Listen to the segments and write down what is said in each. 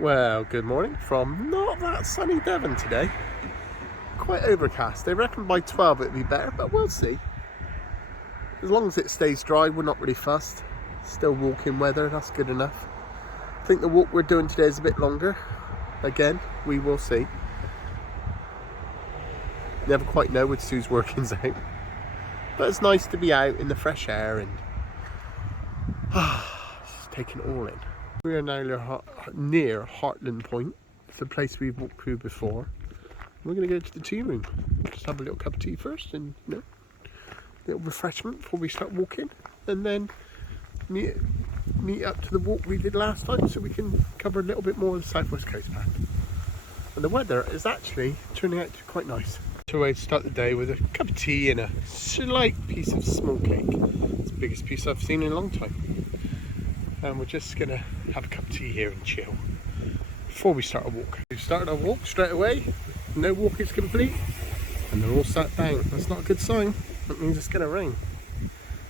Well, good morning from not that sunny Devon today. Quite overcast. They reckon by 12 it'll be better, but we'll see. As long as it stays dry, we're not really fussed. Still walking weather, that's good enough. I think the walk we're doing today is a bit longer. Again, we will see. Never quite know with Sue's workings out. But it's nice to be out in the fresh air and just taking it all in. We are now near Hartland Point. It's a place we've walked through before. We're going to go to the tea room. Just have a little cup of tea first and a little refreshment before we start walking. And then meet up to the walk we did last time so we can cover a little bit more of the southwest coast path. And the weather is actually turning out to be quite nice. So we start the day with a cup of tea and a slight piece of small cake. It's the biggest piece I've seen in a long time. And we're just going to have a cup of tea here and chill before we start a walk. We've started our walk straight away. No walk is complete and they're all sat down. That's not a good sign. That means it's going to rain.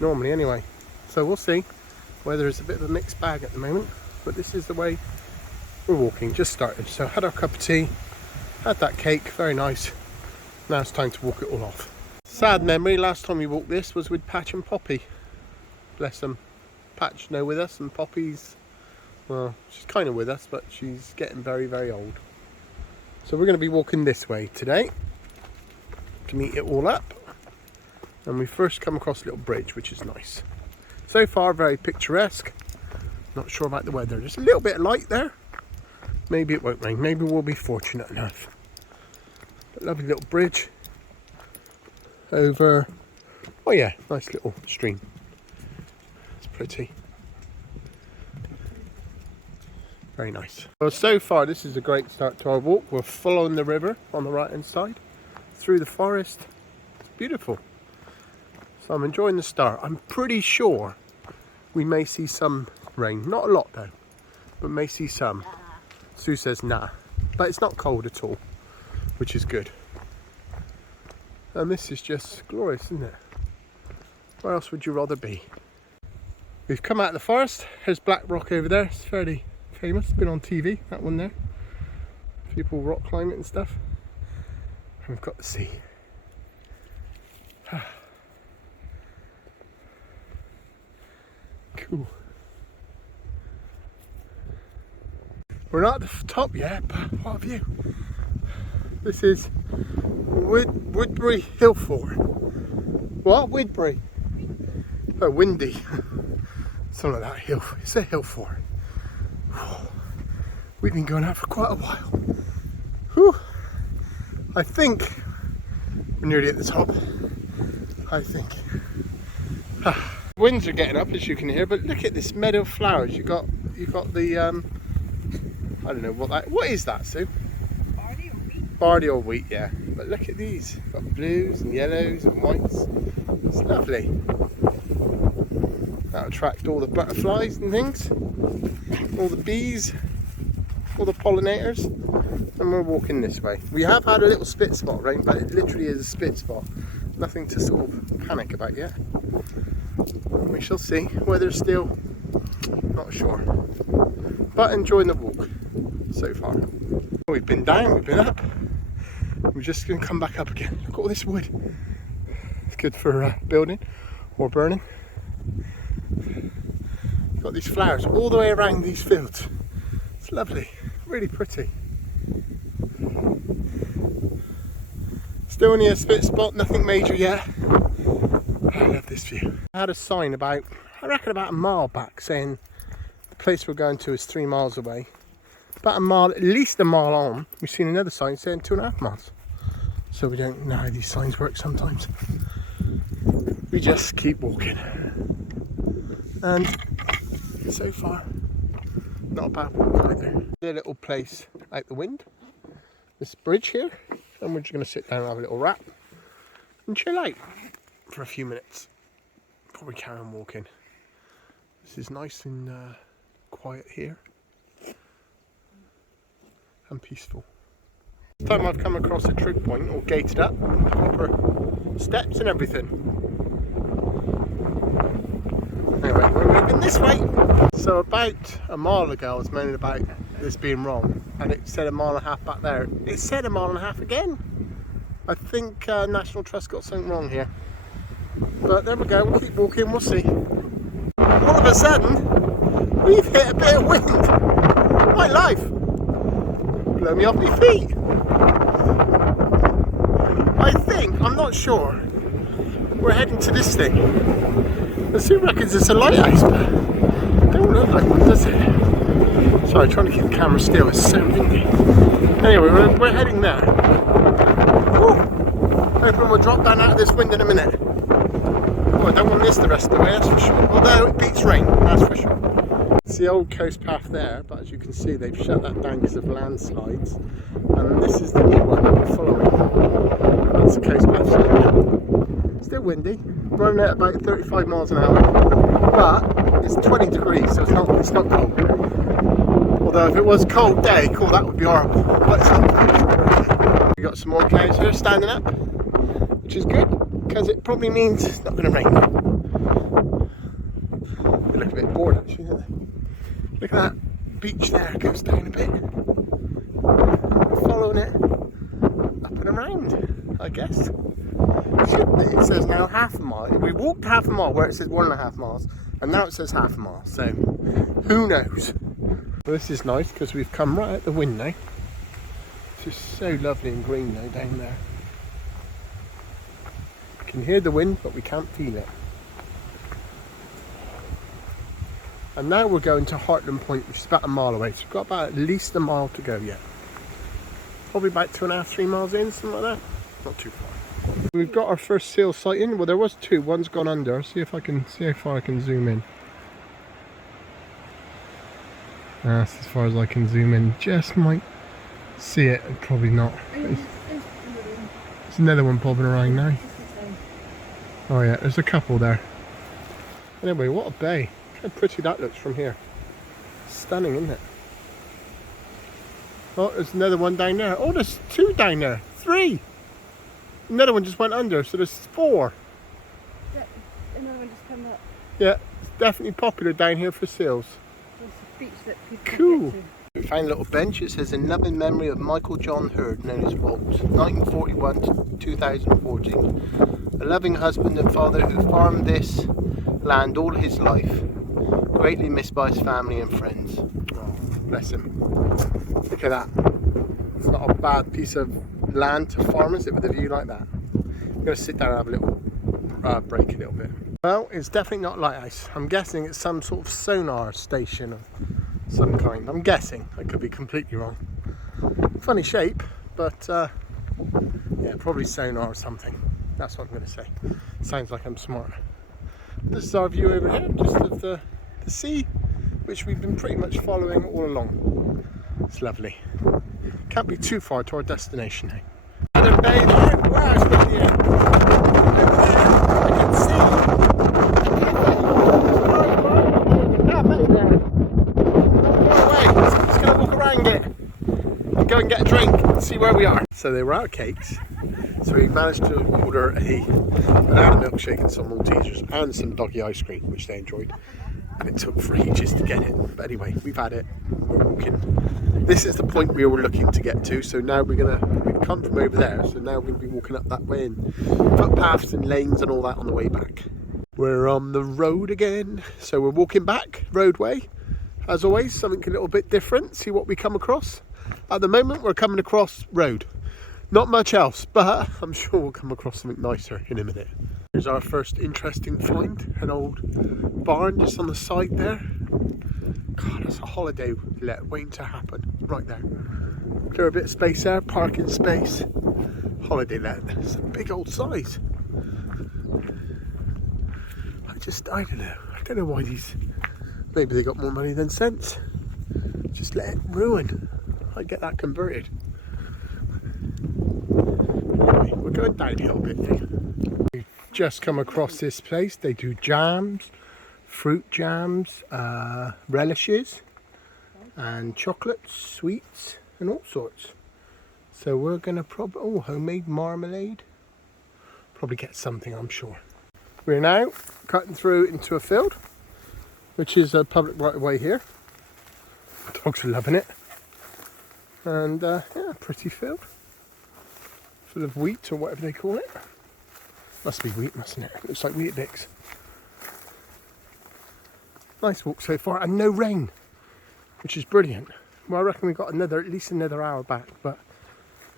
Normally anyway. So we'll see. Weather is a bit of a mixed bag at the moment, but this is the way we're walking. Just started. So had our cup of tea, had that cake, very nice. Now it's time to walk it all off. Sad memory, last time we walked this was with Patch and Poppy. Bless them. Patch no with us and Poppy's, well, she's kind of with us, but she's getting very, very old. So we're going to be walking this way today to meet it all up. And we first come across a little bridge, which is nice. So far, very picturesque. Not sure about the weather. There's a little bit of light there. Maybe it won't rain. Maybe we'll be fortunate enough. But lovely little bridge over, oh yeah, nice little stream. Pretty. Very nice. Well, so far this is a great start to our walk. We're following the river on the right hand side through the forest. It's beautiful. So I'm enjoying the start. I'm pretty sure we may see some rain. Not a lot though, but may see some. Sue says nah, but it's not cold at all, which is good. And this is just glorious, isn't it? Where else would you rather be? We've come out of the forest. There's Black Rock over there. It's fairly famous. It's been on TV, that one there. People rock climb it and stuff. And we've got the sea. Cool. We're not at the top yet, but what a view. This is Woodbury Hill Fort. What? Woodbury? Oh, Windy. Something like that hill. It's a hill fort. We've been going out for quite a while. Whew. I think we're nearly at the top. I think. Winds are getting up, as you can hear, but look at this meadow of flowers. You've got the I don't know what is that, Sue? Barley or wheat. Barley or wheat, yeah. But look at these. You've got blues and yellows and whites. It's lovely. That'll attract all the butterflies and things, all the bees, all the pollinators, and we're walking this way. We have had a little spit spot rain, but it literally is a spit spot. Nothing to sort of panic about yet. We shall see. Weather's still not sure, but enjoying the walk so far. We've been down, we've been up. We're just going to come back up again. Look at all this wood. It's good for building or burning. Got these flowers all the way around these fields. It's lovely, really pretty. Still only a spit spot, nothing major yet. I love this view. I had a sign about, I reckon about a mile back, saying the place we're going to is 3 miles away. About a mile, at least a mile on, we've seen another sign saying 2.5 miles. So we don't know how these signs work sometimes. We just keep walking. And so far, not a bad walk either. A little place out the wind, this bridge here, and we're just going to sit down and have a little wrap and chill out for a few minutes before we carry on walking. This is nice and quiet here and peaceful. This time I've come across a trig point all gated up, proper steps and everything. Anyway, we're moving this way. So about a mile ago I was moaning about this being wrong, and it said 1.5 miles back there. It said 1.5 miles again. I think National Trust got something wrong here. But there we go, we'll keep walking, we'll see. All of a sudden, we've hit a bit of wind. My life! Blow me off my feet. I think, I'm not sure, we're heading to this thing. The Sue reckons it's a lighthouse, but it don't look like one, does it? Sorry, trying to keep the camera still, it's so windy. Anyway, we're heading there. Woo. Hoping we'll drop down out of this wind in a minute. Oh, I don't want this the rest of the way, that's for sure. Although it beats rain, that's for sure. It's the old coast path there, but as you can see, they've shut that down because of landslides. And this is the new one that we're following. That's the coast path. Still windy. Running at about 35 miles an hour. But it's 20 degrees, so it's not cold. Although if it was a cold day, cool, that would be horrible. But it's not. We've got some more cows here standing up, which is good, because it probably means it's not going to rain. They look a bit bored actually, don't they? Look at that beach there, it goes down a bit. We're following it up and around, I guess. Should be. It says now 1/2 mile. We walked 1/2 mile where it says 1.5 miles, and now it says 1/2 mile, so who knows? Well, this is nice because we've come right out the wind now. It's just so lovely and green now down there. You can hear the wind, but we can't feel it. And now we're going to Hartland Point, which is about 1 mile away. So we've got about at least 1 mile to go yet. Probably about 2.5, 3 miles in, something like that. Not too far. We've got our first seal sighting. Well, there was 2. One's gone under. See if I can see how far I can zoom in. That's as far as I can zoom in. Just might see it, and probably not. There's another one bobbing around now. Oh yeah, there's a couple there. Anyway, what a bay. How pretty that looks from here. Stunning, isn't it? Oh, there's another one down there. Oh, there's 2 down there. 3. Another one just went under, so there's 4. Yeah, another one just come up. Yeah, it's definitely popular down here for seals. There's a beach that people Cool. can get We found a little bench. It says, in loving memory of Michael John Hurd, known as Walt, 1941 to 2014. A loving husband and father who farmed this land all his life. Greatly missed by his family and friends. Oh, bless him. Look at that. It's not a bad piece of land to farm, is it, with a view like that? I'm going to sit down and have a little break a little bit. Well, it's definitely not lighthouse. I'm guessing it's some sort of sonar station of some kind. I'm guessing. I could be completely wrong. Funny shape, but yeah, probably sonar or something. That's what I'm going to say. Sounds like I'm smart. This is our view over here, just of the sea, which we've been pretty much following all along. It's lovely. Can't be too far to our destination now. Another bay there. Wow, it's lovely here. Over there, I can see that many there. I'm just going to walk around it and go and get a drink and see where we are. So they were out of cakes, so we managed to order a banana milkshake and some Maltesers and some doggy ice cream, which they enjoyed, and it took for ages to get it, but anyway, we've had it. We're walking. This is the point we were looking to get to, so now we've come from over there, so now we're going to be walking up that way in footpaths and lanes and all that on the way back. We're on the road again, so we're walking back roadway. As always, something a little bit different, see what we come across. At the moment, we're coming across road. Not much else, but I'm sure we'll come across something nicer in a minute. Here's our first interesting find, an old barn just on the side there. God, that's a holiday let waiting to happen, right there. Clear a bit of space there, parking space. Holiday let, it's a big old size. I don't know why these, maybe they got more money than sense. Just let it ruin. I'd get that converted. Anyway, we're going downhill a bit now. We've just come across this place. They do jams, fruit jams, relishes, and chocolates, sweets, and all sorts. So we're gonna probably, homemade marmalade. Probably get something, I'm sure. We're now cutting through into a field, which is a public right of way here. The dogs are loving it. And yeah, pretty field. Full of wheat or whatever they call it. Must be wheat, mustn't it? Looks like wheat bix. Nice walk so far, and no rain, which is brilliant. Well, I reckon we've got at least another hour back, but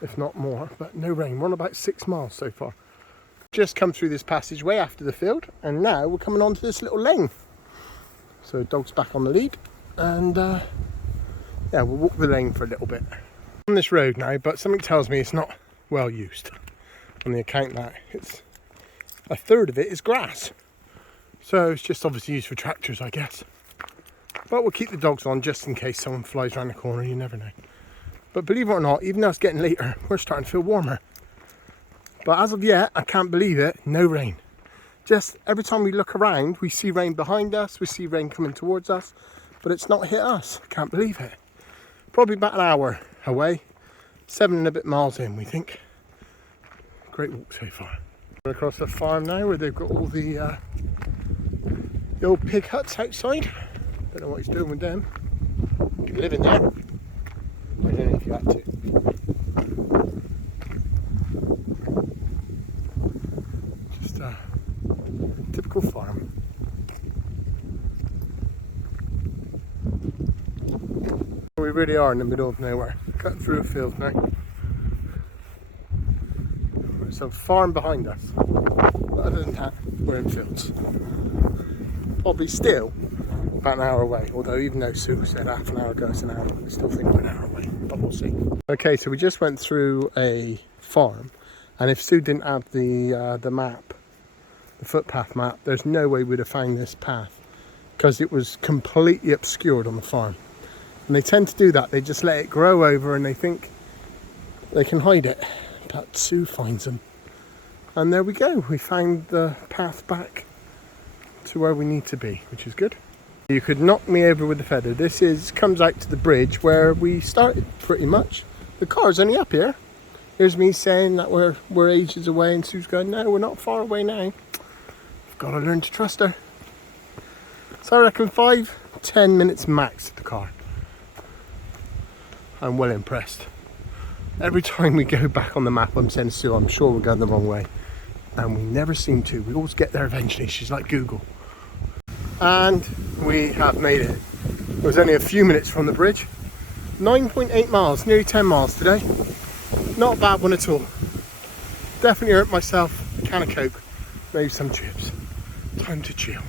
if not more. But no rain. We're on about 6 miles so far. Just come through this passageway after the field, and now we're coming onto this little lane. So dog's back on the lead, and yeah, we'll walk the lane for a little bit. On this road now, but something tells me it's not well used. On the account that it's a third of it is grass. So it's just obviously used for tractors, I guess. But we'll keep the dogs on just in case someone flies around the corner, you never know. But believe it or not, even though it's getting later, we're starting to feel warmer. But as of yet, I can't believe it, no rain. Just every time we look around, we see rain behind us, we see rain coming towards us, but it's not hit us. Can't believe it. Probably about an hour away, 7 and a bit miles in, we think. Great walk so far. We're across the farm now where they've got all the old pig huts outside. Don't know what he's doing with them. You can live in there. I don't know if you had to. Just a typical farm. We really are in the middle of nowhere. Cutting through a field now. There's a farm behind us. But other than that, we're in fields. Probably still about an hour away, although even though Sue said half an hour ago it's an hour, I still think we're an hour away, but we'll see. Okay, so we just went through a farm, and if Sue didn't have the map, the footpath map, there's no way we'd have found this path, because it was completely obscured on the farm. And they tend to do that, they just let it grow over and they think they can hide it, but Sue finds them. And there we go, we found the path back to where we need to be, which is good. You could knock me over with a feather. This comes out to the bridge where we started pretty much. The car's only up here. Here's me saying that we're ages away, and Sue's going, no, we're not far away now. I've got to learn to trust her. So I reckon 5-10 minutes max at the car. I'm well impressed. Every time we go back on the map, I'm saying to Sue, I'm sure we're going the wrong way. And we never seem to. We always get there eventually. She's like Google. And we have made it. It was only a few minutes from the bridge. 9.8 miles, nearly 10 miles today. Not a bad one at all. Definitely earned myself a can of Coke, maybe some chips. Time to chill.